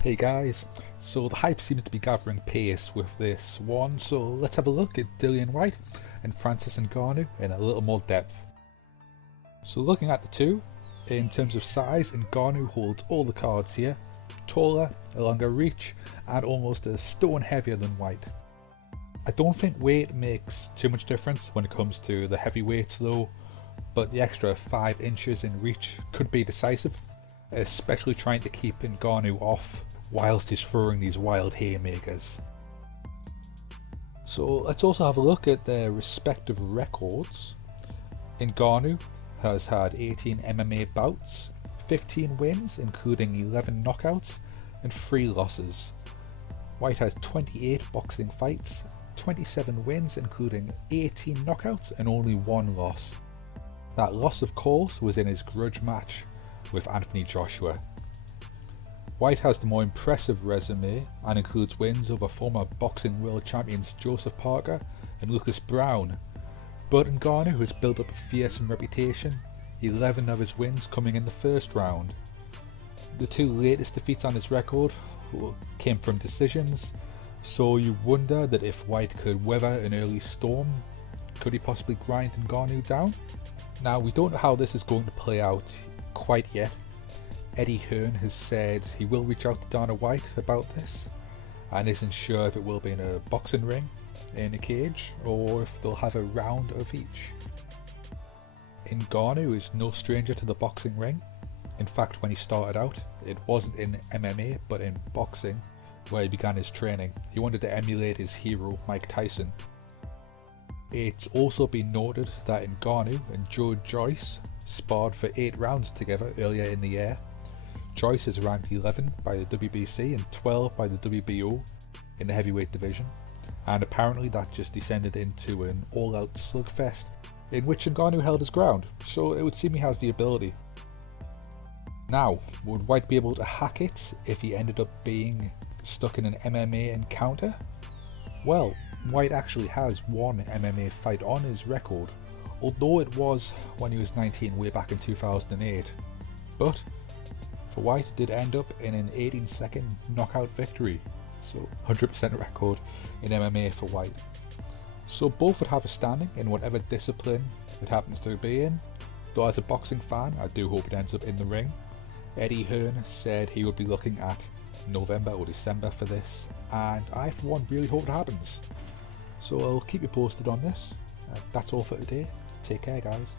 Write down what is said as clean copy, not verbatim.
Hey guys, so the hype seems to be gathering pace with this one, so let's have a look at Dillian Whyte and Francis Ngannou in a little more depth. So looking at the two, in terms of size, Ngannou holds all the cards here, taller, a longer reach, and almost a stone heavier than Whyte. I don't think weight makes too much difference when it comes to the heavyweights though, but the extra 5 inches in reach could be decisive, especially trying to keep Ngannou off whilst he's throwing these wild haymakers. So let's also have a look at their respective records. Ngannou has had 18 MMA bouts, 15 wins including 11 knockouts and 3 losses. Whyte has 28 boxing fights, 27 wins including 18 knockouts and only 1 loss. That loss of course was in his grudge match with Anthony Joshua. Whyte has the more impressive resume and includes wins over former boxing world champions Joseph Parker and Lucas Brown, but Ngannou has built up a fearsome reputation, 11 of his wins coming in the first round. The 2 latest defeats on his record came from decisions, so you wonder that if Whyte could weather an early storm, could he possibly grind Ngannou down? Now we don't know how this is going to play out quite yet. Eddie Hearn has said he will reach out to Dana White about this and isn't sure if it will be in a boxing ring, in a cage, or if they'll have a round of each. Ngannou is no stranger to the boxing ring. In fact, when he started out, it wasn't in MMA but in boxing where he began his training. He wanted to emulate his hero Mike Tyson. It's also been noted that Ngannou and Joe Joyce sparred for 8 rounds together earlier in the year. Joyce is ranked 11 by the WBC and 12 by the WBO in the heavyweight division, and apparently that just descended into an all-out slugfest in which Ngannou held his ground, so it would seem he has the ability. Now, would Whyte be able to hack it if he ended up being stuck in an MMA encounter? Well, Whyte actually has one MMA fight on his record, although it was when he was 19 way back in 2008, but for Whyte it did end up in an 18-second knockout victory, so 100% record in MMA for Whyte. So both would have a standing in whatever discipline it happens to be in, though as a boxing fan I do hope it ends up in the ring. Eddie Hearn said he would be looking at November or December for this, and I for one really hope it happens. So I'll keep you posted on this. That's all for today. Take care guys.